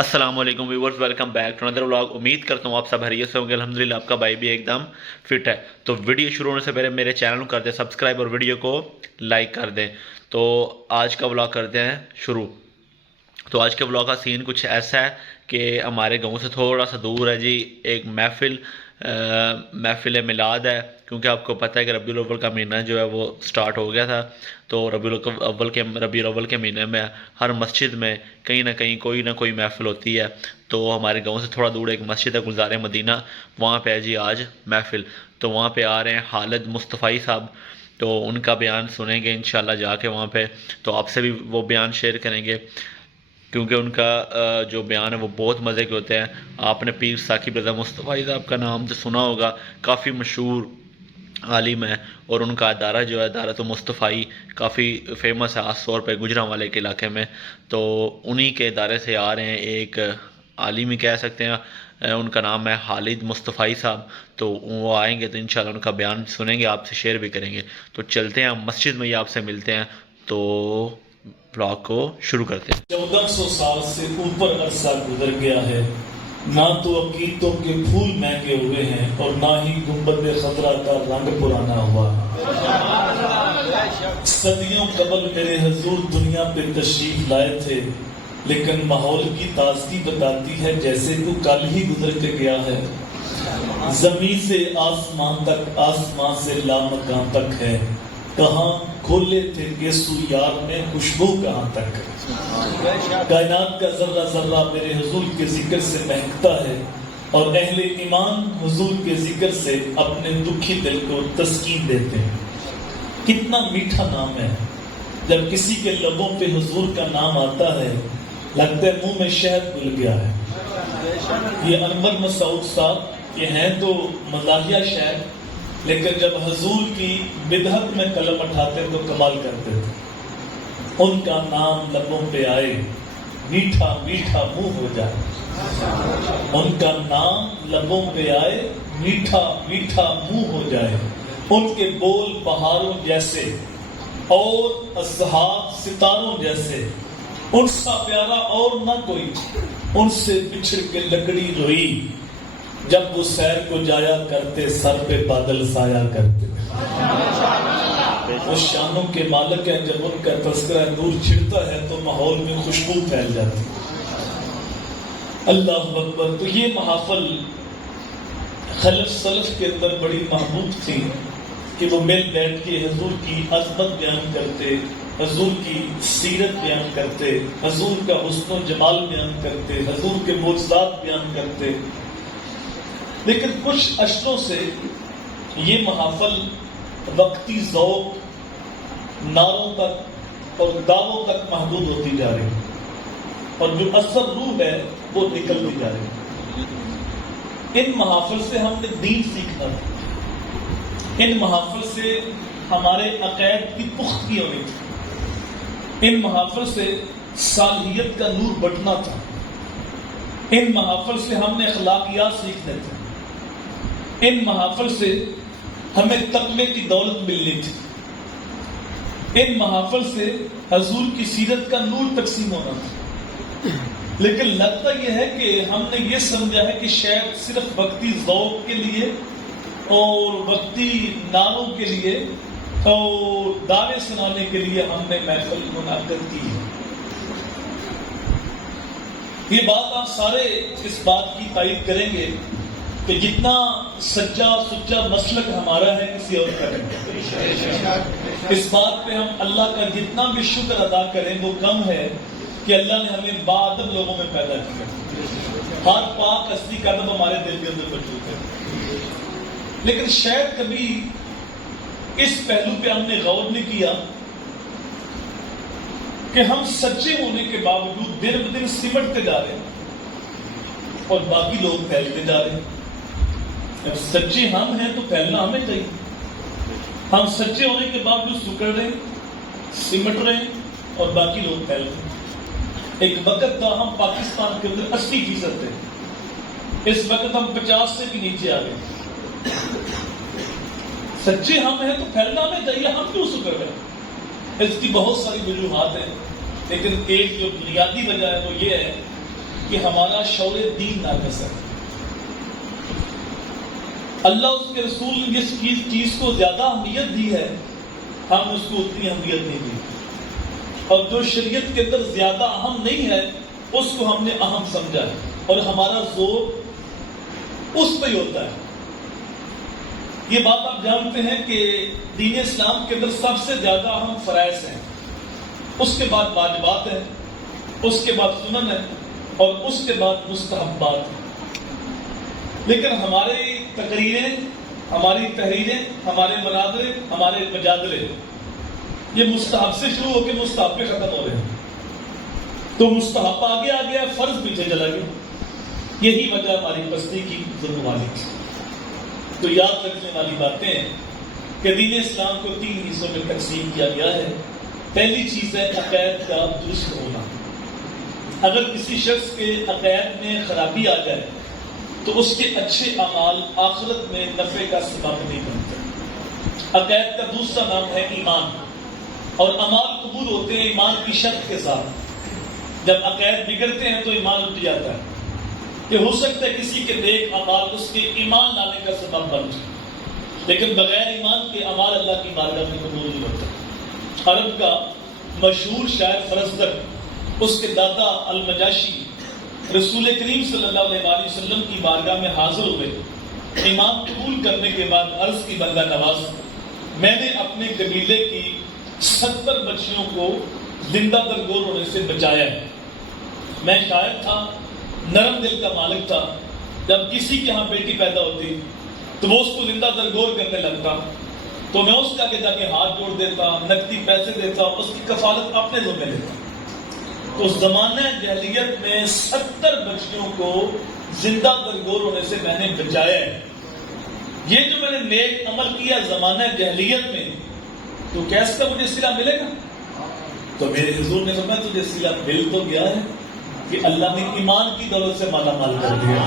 السلام علیکم viewers, welcome back to another vlog. امید کرتا ہوں آپ سب خیریت سے ہوں گے۔ الحمدللہ آپ کا بھائی بھی ایک دم فٹ ہے۔ تو ویڈیو شروع ہونے سے پہلے میرے چینل کو کر دیں سبسکرائب اور ویڈیو کو لائک کر دیں۔ تو آج کا ولاگ کرتے ہیں شروع۔ تو آج کے ولاگ کا سین کچھ ایسا ہے کہ ہمارے گاؤں سے تھوڑا سا دور ہے جی ایک محفل میلاد ہے، کیونکہ آپ کو پتہ ہے کہ ربیع الاول کا مہینہ جو ہے وہ سٹارٹ ہو گیا تھا۔ تو ربیع الاول کے مہینے میں ہر مسجد میں کہیں نہ کہیں کوئی نہ کوئی محفل ہوتی ہے۔ تو ہمارے گاؤں سے تھوڑا دور ایک مسجد ہے گلزار مدینہ، وہاں پہ ہے جی آج محفل۔ تو وہاں پہ آ رہے ہیں خالد مصطفی صاحب، تو ان کا بیان سنیں گے انشاءاللہ جا کے وہاں پہ۔ تو آپ سے بھی وہ بیان شیئر کریں گے، کیونکہ ان کا جو بیان ہے وہ بہت مزے کے ہوتے ہیں۔ آپ نے پیر ثاقب رضا مصطفی صاحب کا نام تو سنا ہوگا، کافی مشہور عالم ہے، اور ان کا ادارہ جو ہے ادارۃ مصطفی کافی فیمس ہے خاص طور پہ گجرانوالے کے علاقے میں۔ تو انہی کے ادارے سے آ رہے ہیں ایک عالم ہی کہہ سکتے ہیں، ان کا نام ہے خالد مصطفی صاحب۔ تو وہ آئیں گے تو انشاءاللہ ان کا بیان سنیں گے، آپ سے شیئر بھی کریں گے۔ تو چلتے ہیں ہم مسجد میں ہی آپ سے ملتے ہیں، تو بلاگ کو شروع کرتے ہیں۔ 1400 سال سے اوپر عرصہ گزر گیا ہے، نہ تو عقیدتوں کے پھول مہنگے ہوئے ہیں اور نہ ہی گنبد خضرا کا رنگ پرانا ہوا۔ صدیوں قبل میرے حضور دنیا پہ تشریف لائے تھے، لیکن ماحول کی تازگی بتاتی ہے جیسے وہ کل ہی گزر کے گیا ہے۔ زمین سے آسمان تک، آسمان سے لامکان تک ہے، کہاں کھولے تھے گیسو یار میں خوشبو کہاں تک۔ کائنات کا ذرہ ذرہ میرے حضور کے ذکر سے مہکتا ہے، اور اہل ایمان حضور کے ذکر سے اپنے دکھی دل کو تسکین دیتے ہیں۔ کتنا میٹھا نام ہے، جب کسی کے لبوں پہ حضور کا نام آتا ہے لگتا ہے منہ میں شہد گل گیا ہے۔ یہ انور مسعود صاحب یہ ہیں تو مزاحیہ شاعر، لیکن جب حضور کی بدعت میں قلم اٹھاتے تو کمال کرتے تھے۔ ان کا نام لبوں پہ آئے میٹھا میٹھا منہ ہو جائے، ان کا نام لبوں پہ آئے میٹھا میٹھا منہ ہو جائے۔ ان کے بول بہاروں جیسے اور اصحاب ستاروں جیسے، ان سا پیارا اور نہ کوئی، ان سے بچھڑ کے لکڑی روئی، جب وہ سیر کو جایا کرتے سر پہ بادل سایا کرتے۔ وہ شانوں کے مالک ہے، جب ان کا تذکرہ نور چھڑتا ہے تو ماحول میں خوشبو پھیل جاتی۔ اللہ اکبر۔ تو یہ محافل خلف سلف کے اندر بڑی محبوب تھی کہ وہ مل بیٹھ کے حضور کی عظمت بیان کرتے، حضور کی سیرت بیان کرتے، حضور کا حسن و جمال بیان کرتے، حضور کے معجزات بیان کرتے۔ لیکن کچھ اشروں سے یہ محافل وقتی ذوق، نعروں تک اور دعووں تک محدود ہوتی جا رہی ہے، اور جو اصل روح ہے وہ نکلتی جا رہی ہے۔ ان محافل سے ہم نے دین سیکھنا تھا، ان محافل سے ہمارے عقائد کی پختگی ہونی تھی، ان محافل سے صالحیت کا نور بٹنا تھا، ان محافل سے ہم نے اخلاقیات سیکھنے تھے، ان محافل سے ہمیں تقوی کی دولت ملنی تھی، ان محافل سے حضور کی سیرت کا نور تقسیم ہونا تھا۔ لیکن لگتا یہ ہے کہ ہم نے یہ سمجھا ہے کہ شاید صرف وقتی ذوق کے لیے اور وقتی نعروں کے لیے اور دعوے سنانے کے لیے ہم نے محفل منعقد کی ہے۔ یہ بات آپ سارے اس بات کی تائید کریں گے کہ جتنا سچا سچا مسلک ہمارا ہے کسی اور کا نہیں۔ اس بات پہ ہم اللہ کا جتنا بھی شکر ادا کریں وہ کم ہے کہ اللہ نے ہمیں باادب لوگوں میں پیدا کیا، ہر پاک اصلی قدم ہمارے دل کے اندر موجود ہے۔ لیکن شاید کبھی اس پہلو پہ ہم نے غور نہیں کیا کہ ہم سچے ہونے کے باوجود دن بدن سمٹتے جا رہے ہیں اور باقی لوگ پھیلتے جا رہے ہیں۔ جب سچے ہم ہیں تو پھیلنا ہمیں چاہیے۔ ہم سچے ہونے کے باوجود سکڑ رہے ہیں، سمٹ رہے ہیں اور باقی لوگ پھیل رہے ہیں۔ ایک وقت تھا ہم پاکستان کے اندر 80% تھے، اس وقت ہم 50 سے بھی نیچے آ گئے۔ سچے ہم ہیں تو پھیلنا ہمیں چاہیے، ہم کیوں سکڑ رہے ہیں؟ اس کی بہت ساری وجوہات ہیں، لیکن ایک جو بنیادی وجہ ہے وہ یہ ہے کہ ہمارا شعور دین ناقص ہے. اللہ اس کے رسول نے جس چیز کو زیادہ اہمیت دی ہے ہم اس کو اتنی اہمیت نہیں دی, اور جو شریعت کے اندر زیادہ اہم نہیں ہے اس کو ہم نے اہم سمجھا ہے, اور ہمارا زور اس پہ ہی ہوتا ہے. یہ بات آپ جانتے ہیں کہ دین اسلام کے اندر سب سے زیادہ اہم فرائض ہیں, اس کے بعد واجبات ہیں, اس کے بعد سنن ہے, اور اس کے بعد مستحبات ہیں. لیکن ہماری تقریریں, ہماری تحریریں, ہمارے مناظرے, ہمارے مجادلے یہ مستحب سے شروع ہو کے مستحب پہ ختم ہو رہے ہیں. تو مستحب آگے آ گیا, فرض پیچھے چلا گیا. یہی وجہ ہماری پستی کی ظلم والی کی. تو یاد رکھنے والی باتیں ہیں کہ دین اسلام کو 3 حصوں میں تقسیم کیا گیا ہے. پہلی چیز ہے عقائد کا درست ہونا. اگر کسی شخص کے عقائد میں خرابی آ جائے تو اس کے اچھے اعمال آخرت میں نفع کا سبب نہیں بنتے. عقائد کا دوسرا نام ہے ایمان, اور اعمال قبول ہوتے ہیں ایمان کی شرط کے ساتھ. جب عقائد بگڑتے ہیں تو ایمان اٹھ جاتا ہے کہ ہو سکتا ہے کسی کے نیک اعمال اس کے ایمان لانے کا سبب بن جائے, لیکن بغیر ایمان کے اعمال اللہ کی بارگاہ میں قبول نہیں ہوتے. عرب کا مشہور شاعر فرزدق, اس کے دادا المجاشی رسول کریم صلی اللہ علیہ وسلم کی بارگاہ میں حاضر ہوئے. ایمان قبول کرنے کے بعد عرض کی بندہ نواز, میں نے اپنے قبیلے کی 70 بچیوں کو زندہ درگور ہونے سے بچایا ہے. میں شاعر تھا, نرم دل کا مالک تھا. جب کسی کے ہاں بیٹی پیدا ہوتی تو وہ اس کو زندہ درگور کرنے لگتا تو میں اس کے آگے جا کے ہاتھ جوڑ دیتا, نقدی پیسے دیتا, اس کی کفالت اپنے ذمہ لیتا. تو زمانہ جاہلیت میں 70 بچیوں کو زندہ درگور ہونے سے میں نے بچایا ہے. یہ جو میں نے نیک عمل کیا زمانہ جاہلیت میں, تو کیا اس کا مجھے صلہ ملے گا؟ تو میرے حضور نے فرمایا تجھے صلہ مل تو گیا ہے کہ اللہ نے ایمان کی دولت سے مالا مال کر دیا.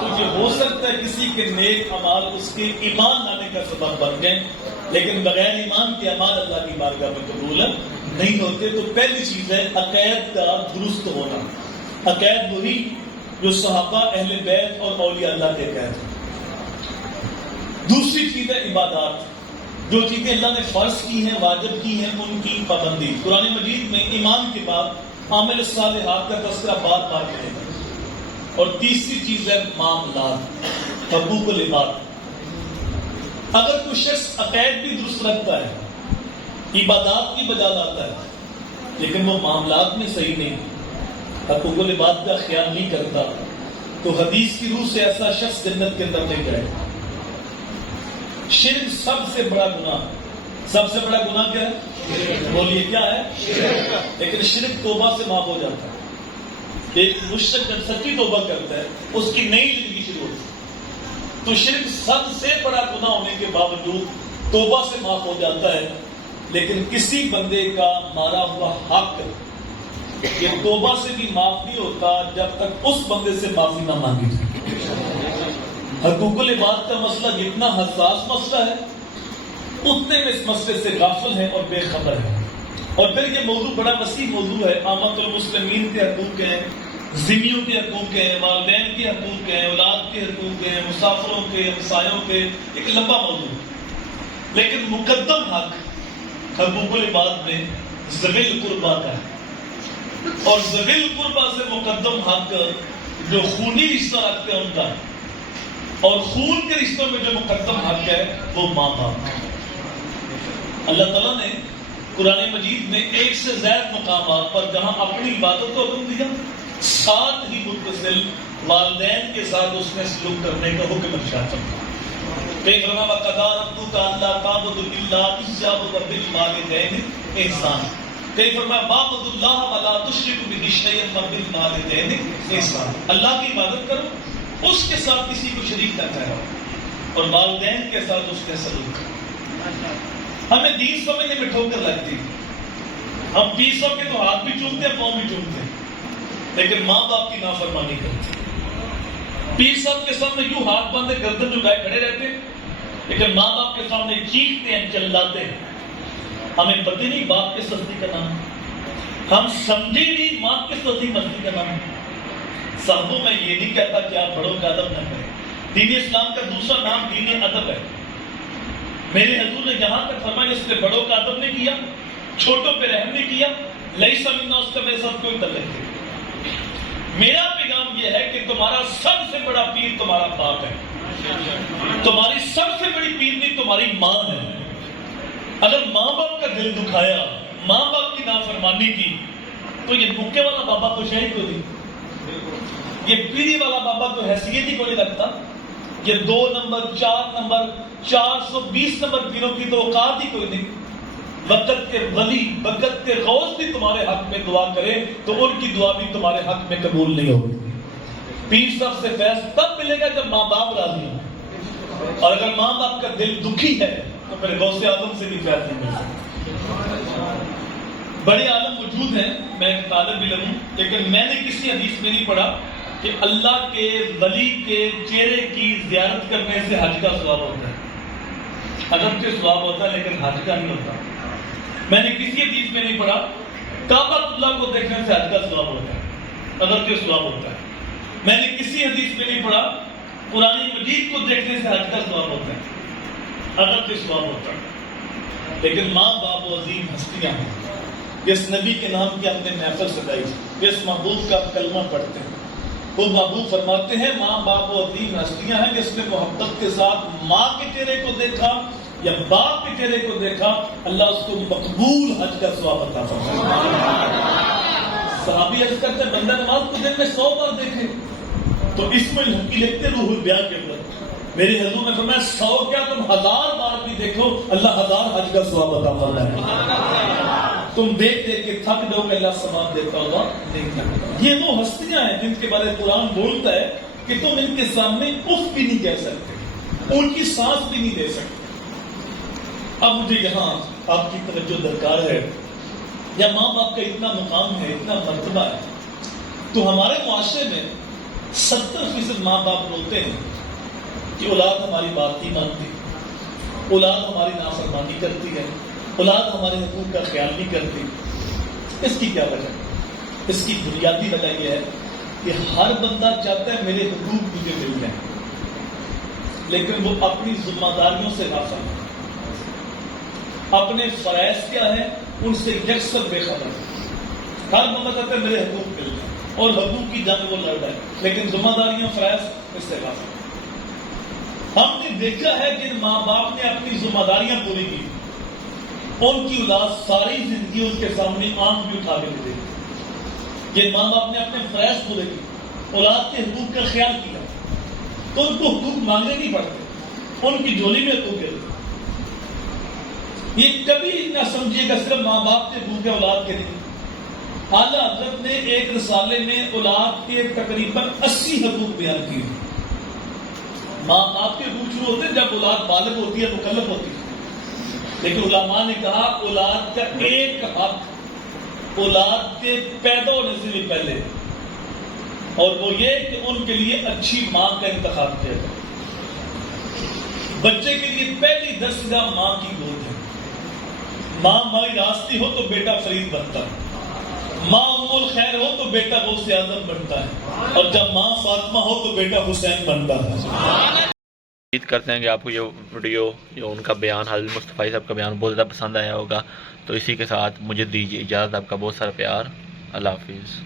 تو یہ ہو سکتا ہے کسی کے نیک اعمال اس کے ایمان لانے کا سبب بن گئے, لیکن بغیر ایمان کے اعمال اللہ کی بارگاہ میں قبول نہیں ہوتے. تو پہلی چیز ہے عقائد کا درست ہونا. عقائد وہی جو صحابہ, اہل بیت اور اولیاء اللہ کے عقائد ہیں. دوسری چیز ہے عبادات. جو چیزیں اللہ نے فرض کی ہیں, واجب کی ہیں, ان کی پابندی. قرآن مجید میں ایمان کے بعد عامل صالحات کا تذکرہ بار بار ملے گا. اور تیسری چیز ہے معاملات, حقوق العباد. اگر کوئی شخص عقائد بھی درست رکھتا ہے, عبادات کی بجا لاتا ہے, لیکن وہ معاملات میں صحیح نہیں, حقوق العباد کا خیال نہیں کرتا, تو حدیث کی روح سے ایسا شخص جنت کے اندر نہیں جائے. شرک سب سے بڑا گناہ. سب سے بڑا گناہ کیا ہے؟ بولیے کیا ہے؟ لیکن شرک توبہ سے معاف ہو جاتا ہے. ایک مشرک جب سچی توبہ کرتا ہے اس کی نئی زندگی شروع ہوتی ہے. تو شرک سب سے بڑا گناہ ہونے کے باوجود توبہ سے معاف ہو جاتا ہے. لیکن کسی بندے کا مارا ہوا حق یہ توبہ سے بھی معاف نہیں ہوتا جب تک اس بندے سے معافی نہ مانگی جائے. حقوق العباد کا مسئلہ جتنا حساس مسئلہ ہے اتنے میں اس مسئلے سے غافل ہیں اور بے خبر ہیں. اور پھر یہ موضوع بڑا وسیع موضوع ہے. عامت المسلمین کے حقوق ہیں, ذمیوں کے حقوق ہیں, والدین کے حقوق ہیں, اولاد کے حقوق ہیں, مسافروں کے, ہمسایوں کے, ایک لمبا موضوع. لیکن مقدم حق حقوق العباد میں ذوی القربیٰ کا ہے, اور ذوی القربیٰ سے مقدم حق جو خونی رشتہ رکھتے ہیں ان کا, اور خون کے رشتوں میں جو مقدم حق ہے وہ ماں باپ. اللہ تعالیٰ نے قرآن مجید میں 1 سے زائد مقامات پر جہاں اپنی عبادت کو حکم دیا, ساتھ ہی متصل والدین کے ساتھ اس نے سلوک کرنے کا حکم ارشاد فرمایا. کئی فرمایا وَقَضَىٰ رَبُّكَ أَلَّا تَعْبُدُوا إِلَّا إِيَّاهُ وَبِالْوَالِدَيْنِ إِحْسَانًا. کئی فرمایا وَاعْبُدُوا اللَّهَ وَلَا تُشْرِكُوا بِهِ شَيْئًا وَبِالْوَالِدَيْنِ إِحْسَانًا. اللہ کی عبادت کرو, اس کے ساتھ کسی کو شریک نہ ٹھہراؤ, اور والدین کے ساتھ اس کا سلوک کرو. ہمیں دین سمجھنے میں ٹھوکر لگتی ہے. ہم 20 کے تو ہاتھ بھی چومتے ہیں, پاؤں بھی چومتے ہیں, لیکن ماں باپ کی نافرمانی کرتے ہیں. 20 کے سامنے یوں ہاتھ باندھے گردن جھکائے کھڑے رہتے ہیں, لیکن ماں باپ کے سامنے چیختے ہیں, چلاتے ہیں. ہمیں پتہ نہیں باپ کے سستی کا نام. ہم سمجھے نہیں ماں کس عظیم ہستی کا نام ہے. صاحبوں میں یہ نہیں کہتا کہ آپ بڑوں کا ادب نہ کریں. دین اسلام کا دوسرا نام دین ادب ہے. میرے حضور نے یہاں تک فرمایا جس نے بڑوں کا ادب نہیں کیا، چھوٹوں پہ رحم نہیں کیا، لیس منا، اس کا میرے ساتھ کوئی تعلق نہیں. میرا پیغام یہ ہے کہ تمہارا سب سے بڑا پیر تمہارا باپ ہے. تمہاری سب سے بڑی پیرنی تمہاری ماں ہے. اگر ماں باپ کا دل دکھایا، ماں باپ کی نافرمانی کی، تو یہ بکے والا بابا تو شہید کو نہیں، یہ پیری والا بابا تو حیثیت ہی کو نہیں رکھتا. یہ 2 نمبر 4 نمبر 420 نمبر پیروں کی تو اوقات ہی کوئی نہیں. وقت کے ولی، وقت کے غوث بھی تمہارے حق میں دعا کرے تو ان کی دعا بھی تمہارے حق میں قبول نہیں ہوگی. پیر صاحب سے فیض تب ملے گا جب ماں باپ راضی ہوں، اور اگر ماں باپ کا دل دکھی ہے تو پھر غوث اعظم سے بھی فیض نہیں مل سکتا. بڑے عالم موجود ہیں، میں ایک طالب علم ہوں، لیکن میں نے کسی حدیث میں نہیں پڑھا کہ اللہ کے ولی کے چہرے کی زیارت کرنے سے حج کا ثواب ہوتا ہے. حج کے ثواب ہوتا ہے لیکن حج کا نہیں ہوتا. میں نے کسی حدیث میں نہیں پڑھا کعبہ اللہ کو دیکھنے سے حج کا ثواب ہوتا ہے، حج کے ثواب ہوتا ہے. میں نے کسی حدیث میں نہیں پڑھا قرآن مجید کو دیکھنے سے حج کا ثواب ہوتا ہے، حج کے ثواب ہوتا ہے. لیکن ماں باپ و عظیم ہستیاں ہیں. جس نبی کے نام کی ہم نے محفل سجائی، جس محبوب کا کلمہ پڑھتے ہیں، وہ محبوب فرماتے ہیں ماں باپ و عظیم ہستیاں ہیں جس نے محبت کے ساتھ ماں کے چہرے کو دیکھا یا باپ کے چہرے کو دیکھا، اللہ اس کو مقبول حج کا ثواب عطا فرمائے. صحابی عرض کرتے ہیں بندہ نماز کو دن میں 100 بار دیکھے تو اس میں لکھتے روح البیان کے اندر میرے حضور نے فرمایا 100 کیا تم 1000 بار بھی دیکھو اللہ 1000 حج کا ثواب عطا فرمائے. تم دیکھ دیکھ کے تھک دو کہ اللہ ثواب دیتا ہوگا نہیں تھکتا. یہ وہ ہستیاں ہیں جن کے بارے قرآن بولتا ہے کہ تم ان کے سامنے اف بھی نہیں کہہ سکتے، ان کی سانس بھی نہیں دے سکتے. اب مجھے یہاں آپ کی توجہ درکار ہے. یا ماں باپ کا اتنا مقام ہے، اتنا مرتبہ ہے، تو ہمارے معاشرے میں 70% ماں باپ بولتے ہیں کہ اولاد ہماری بات نہیں مانتی، اولاد ہماری نافرمانی کرتی ہے، اولاد ہمارے حقوق کا خیال نہیں کرتی. اس کی کیا وجہ؟ اس کی بنیادی وجہ یہ ہے کہ ہر بندہ چاہتا ہے میرے حقوق مجھے مل جائیں، لیکن وہ اپنی ذمہ داریوں سے غافل ہے، اپنے فرائض کیا ہے ان سے یکسر بے خبر ہے. ہر بندہ چاہتا ہے میرے حقوق مل جائیں اور حقوق کی جنگ وہ لڑ رہا ہے، لیکن ذمہ داریاں فرائض اس سے غافل ہے. ہم نے دیکھا ہے جن ماں باپ نے اپنی ذمہ داریاں پوری کی ان کی اولاد ساری زندگی ان کے سامنے آنکھ بھی اٹھا کے نہیں دیکھی. یہ ماں باپ نے اپنے فرائض پورے کیے، اولاد کے حقوق کا خیال کیا، تو ان کو حقوق مانگنے نہیں پڑتے، ان کی جھولی میں حقوق گرتے. یہ کبھی نہ سمجھیے گا صرف ماں باپ کے حقوق اولاد کے نہیں. اعلیٰ حضرت نے ایک رسالے میں اولاد کے تقریباً 80 حقوق بیان کیے. ماں باپ کے حقوق شروع ہوتے ہیں جب اولاد بالغ ہوتی ہے، مکلف ہوتی ہے، لیکن علماء نے کہا اولاد کا ایک حق اولاد کے پیدا ہونے سے بھی پہلے، اور وہ یہ کہ ان کے لیے اچھی ماں کا انتخاب کیا جائے. بچے کے لیے پہلی دستگاہ ماں کی گود ہے. ماں مائی راستی ہو تو بیٹا فرید بنتا ہے، ماں ام الخیر ہو تو بیٹا غوث اعظم بنتا ہے، اور جب ماں فاطمہ ہو تو بیٹا حسین بنتا ہے. امید کرتے ہیں کہ آپ کو یہ ویڈیو یا ان کا بیان، حضرت مصطفی صاحب کا بیان بہت زیادہ پسند آیا ہوگا. تو اسی کے ساتھ مجھے دیجیے اجازت. آپ کا بہت سارا پیار. اللہ حافظ.